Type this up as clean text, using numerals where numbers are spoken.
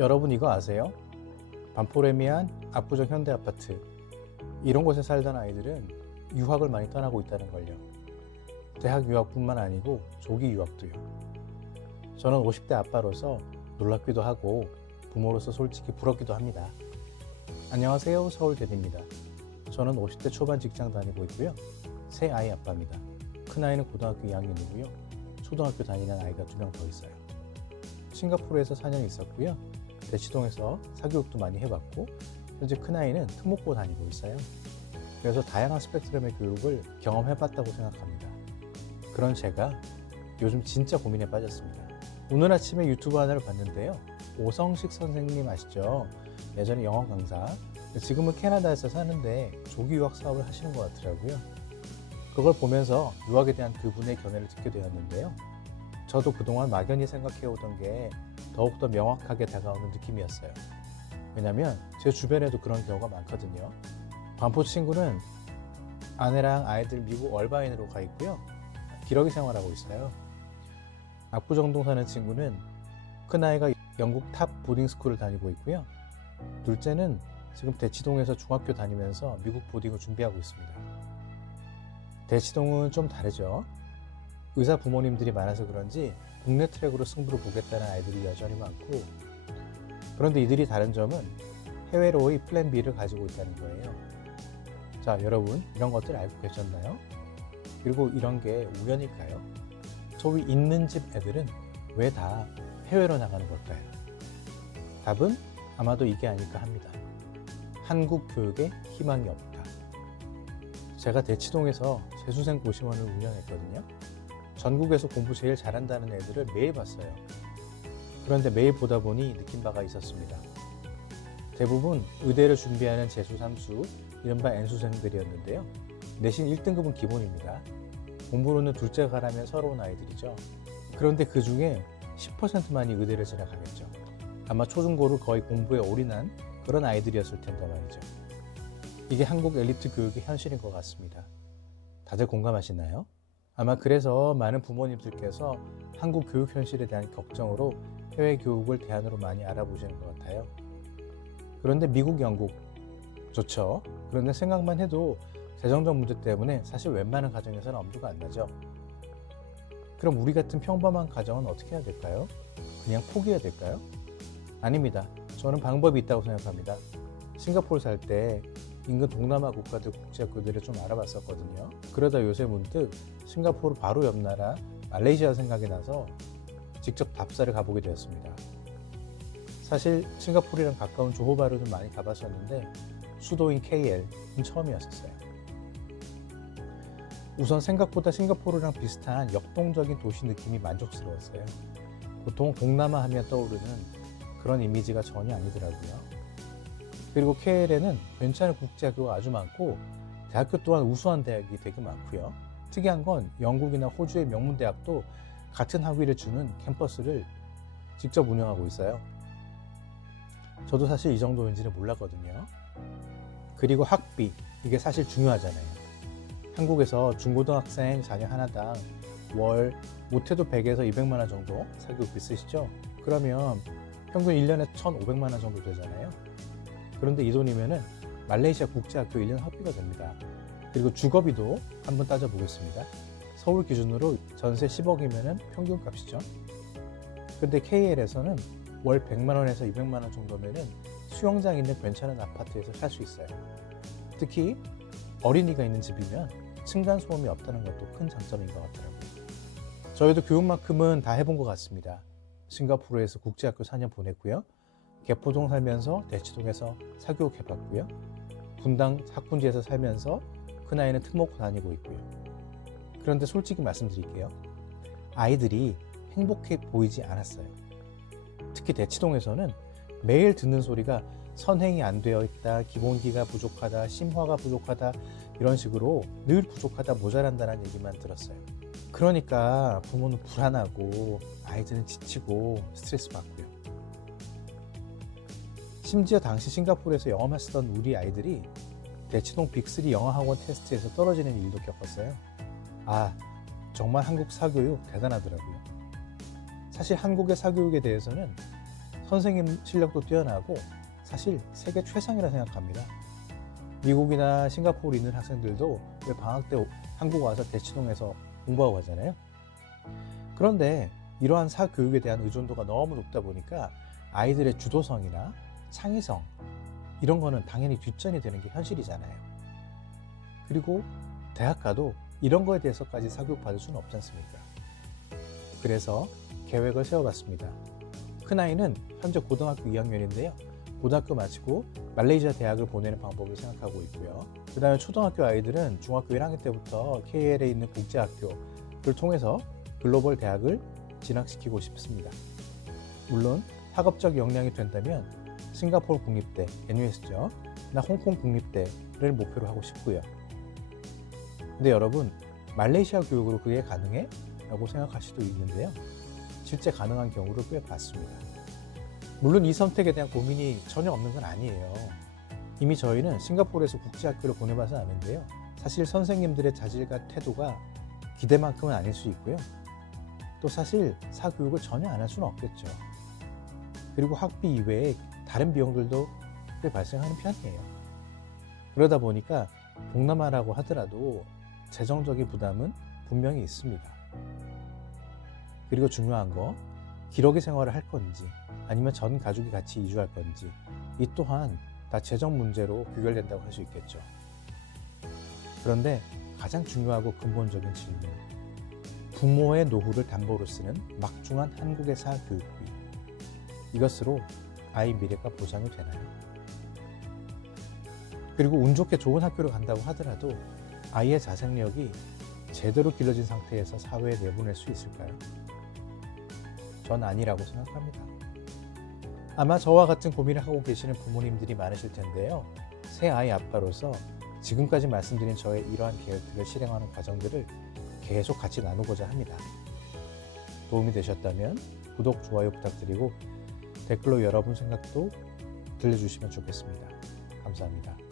여러분 이거 아세요? 반포레미안, 압구정 현대아파트 이런 곳에 살던 아이들은 유학을 많이 떠나고 있다는 걸요. 대학 유학뿐만 아니고 조기 유학도요. 저는 50대 아빠로서 놀랍기도 하고 부모로서 솔직히 부럽기도 합니다. 안녕하세요, 서울대디입니다. 저는 50대 초반 직장 다니고 있고요. 새 아이 아빠입니다. 큰아이는 고등학교 2학년이고요. 초등학교 다니는 아이가 2명 더 있어요. 싱가포르에서 4년 있었고요. 대치동에서 사교육도 많이 해봤고 현재 큰아이는 특목고 다니고 있어요. 그래서 다양한 스펙트럼의 교육을 경험해봤다고 생각합니다. 그런 제가 요즘 진짜 고민에 빠졌습니다. 오늘 아침에 유튜브 하나를 봤는데요. 오성식 선생님 아시죠? 예전에 영어 강사. 지금은 캐나다에서 사는데 조기 유학 사업을 하시는 것 같더라고요. 그걸 보면서 유학에 대한 그분의 견해를 듣게 되었는데요. 저도 그동안 막연히 생각해오던 게 더욱더 명확하게 다가오는 느낌이었어요. 왜냐면 제 주변에도 그런 경우가 많거든요. 반포 친구는 아내랑 아이들 미국 얼바인으로 가 있고요. 기러기 생활하고 있어요. 압구정동 사는 친구는 큰아이가 영국 탑 보딩스쿨을 다니고 있고요. 둘째는 지금 대치동에서 중학교 다니면서 미국 보딩을 준비하고 있습니다. 대치동은 좀 다르죠. 의사 부모님들이 많아서 그런지 국내 트랙으로 승부를 보겠다는 아이들이 여전히 많고, 그런데 이들이 다른 점은 해외로의 플랜 B를 가지고 있다는 거예요. 자, 여러분 이런 것들 알고 계셨나요? 그리고 이런 게 우연일까요? 소위 있는 집 애들은 왜 다 해외로 나가는 걸까요? 답은 아마도 이게 아닐까 합니다. 한국 교육에 희망이 없다. 제가 대치동에서 재수생 고시원을 운영했거든요. 전국에서 공부 제일 잘한다는 애들을 매일 봤어요. 그런데 매일 보다 보니 느낀 바가 있었습니다. 대부분 의대를 준비하는 재수 3수, 이른바 N수생들이었는데요. 내신 1등급은 기본입니다. 공부로는 둘째가 가라면 서러운 아이들이죠. 그런데 그 중에 10%만이 의대를 진학하겠죠. 아마 초중고를 거의 공부에 올인한 그런 아이들이었을 텐데 말이죠. 이게 한국 엘리트 교육의 현실인 것 같습니다. 다들 공감하시나요? 아마 그래서 많은 부모님들께서 한국 교육 현실에 대한 걱정으로 해외 교육을 대안으로 많이 알아보시는 것 같아요. 그런데 미국, 영국 좋죠. 그런데 생각만 해도 재정적 문제 때문에 사실 웬만한 가정에서는 엄두가 안 나죠. 그럼 우리 같은 평범한 가정은 어떻게 해야 될까요? 그냥 포기해야 될까요? 아닙니다. 저는 방법이 있다고 생각합니다. 싱가포르 살 때 인근 동남아 국가들 국제학교들을 좀 알아봤었거든요. 그러다 요새 문득 싱가포르 바로 옆 나라 말레이시아 생각이 나서 직접 답사를 가보게 되었습니다. 사실 싱가포르랑 가까운 조호바르도 많이 가봤었는데 수도인 KL은 처음이었어요. 우선 생각보다 싱가포르랑 비슷한 역동적인 도시 느낌이 만족스러웠어요. 보통 동남아 하면 떠오르는 그런 이미지가 전혀 아니더라고요. 그리고 KL에는 괜찮은 국제학교가 아주 많고 대학교 또한 우수한 대학이 되게 많고요. 특이한 건 영국이나 호주의 명문대학도 같은 학위를 주는 캠퍼스를 직접 운영하고 있어요. 저도 사실 이 정도인지는 몰랐거든요. 그리고 학비, 이게 사실 중요하잖아요. 한국에서 중고등학생 자녀 하나당 월 못해도 100에서 200만 원 정도 사교육비 쓰시죠? 그러면 평균 1년에 1,500만 원 정도 되잖아요. 그런데 이 돈이면은 말레이시아 국제학교 1년 학비가 됩니다. 그리고 주거비도 한번 따져보겠습니다. 서울 기준으로 전세 10억이면은 평균 값이죠. 근데 KL에서는 월 100만 원에서 200만 원 정도면은 수영장 있는 괜찮은 아파트에서 살 수 있어요. 특히 어린이가 있는 집이면 층간소음이 없다는 것도 큰 장점인 것 같더라고요. 저희도 교육만큼은 다 해본 것 같습니다. 싱가포르에서 국제학교 4년 보냈고요. 개포동 살면서 대치동에서 사교육 해봤고요. 분당 학군지에서 살면서 큰아이는 특목고 다니고 있고요. 그런데 솔직히 말씀드릴게요. 아이들이 행복해 보이지 않았어요. 특히 대치동에서는 매일 듣는 소리가 선행이 안 되어 있다, 기본기가 부족하다, 심화가 부족하다, 이런 식으로 늘 부족하다, 모자란다는 얘기만 들었어요. 그러니까 부모는 불안하고 아이들은 지치고 스트레스 받고요. 심지어 당시 싱가포르에서 영어만 쓰던 우리 아이들이 대치동 빅3 영어학원 테스트에서 떨어지는 일도 겪었어요. 아, 정말 한국 사교육 대단하더라고요. 사실 한국의 사교육에 대해서는 선생님 실력도 뛰어나고 사실 세계 최상이라 생각합니다. 미국이나 싱가포르에 있는 학생들도 왜 방학 때 한국 와서 대치동에서 공부하고 가잖아요. 그런데 이러한 사교육에 대한 의존도가 너무 높다 보니까 아이들의 주도성이나 창의성 이런 거는 당연히 뒷전이 되는 게 현실이잖아요. 그리고 대학 가도 이런 거에 대해서까지 사교육 받을 수는 없지 않습니까? 그래서 계획을 세워봤습니다. 큰아이는 현재 고등학교 2학년인데요. 고등학교 마치고 말레이시아 대학을 보내는 방법을 생각하고 있고요. 그 다음에 초등학교 아이들은 중학교 1학년 때부터 KL에 있는 국제학교를 통해서 글로벌 대학을 진학시키고 싶습니다. 물론 학업적 역량이 된다면 싱가포르 국립대, NUS죠. 나 홍콩 국립대를 목표로 하고 싶고요. 근데 여러분, 말레이시아 교육으로 그게 가능해? 라고 생각할 수도 있는데요. 실제 가능한 경우를 꽤 봤습니다. 물론 이 선택에 대한 고민이 전혀 없는 건 아니에요. 이미 저희는 싱가포르에서 국제학교를 보내봐서 아는데요. 사실 선생님들의 자질과 태도가 기대만큼은 아닐 수 있고요. 또 사실 사교육을 전혀 안 할 수는 없겠죠. 그리고 학비 이외에 다른 비용들도 꽤 발생하는 편이에요. 그러다 보니까 동남아라고 하더라도 재정적인 부담은 분명히 있습니다. 그리고 중요한 거, 기러기 생활을 할 건지 아니면 전 가족이 같이 이주할 건지 이 또한 다 재정 문제로 귀결된다고 할 수 있겠죠. 그런데 가장 중요하고 근본적인 질문, 부모의 노후를 담보로 쓰는 막중한 한국의 사교육비, 이것으로 아이 미래가 보장이 되나요? 그리고 운 좋게 좋은 학교를 간다고 하더라도 아이의 자생력이 제대로 길러진 상태에서 사회에 내보낼 수 있을까요? 전 아니라고 생각합니다. 아마 저와 같은 고민을 하고 계시는 부모님들이 많으실 텐데요. 새 아이 아빠로서 지금까지 말씀드린 저의 이러한 계획들을 실행하는 과정들을 계속 같이 나누고자 합니다. 도움이 되셨다면 구독, 좋아요 부탁드리고 댓글로 여러분 생각도 들려주시면 좋겠습니다. 감사합니다.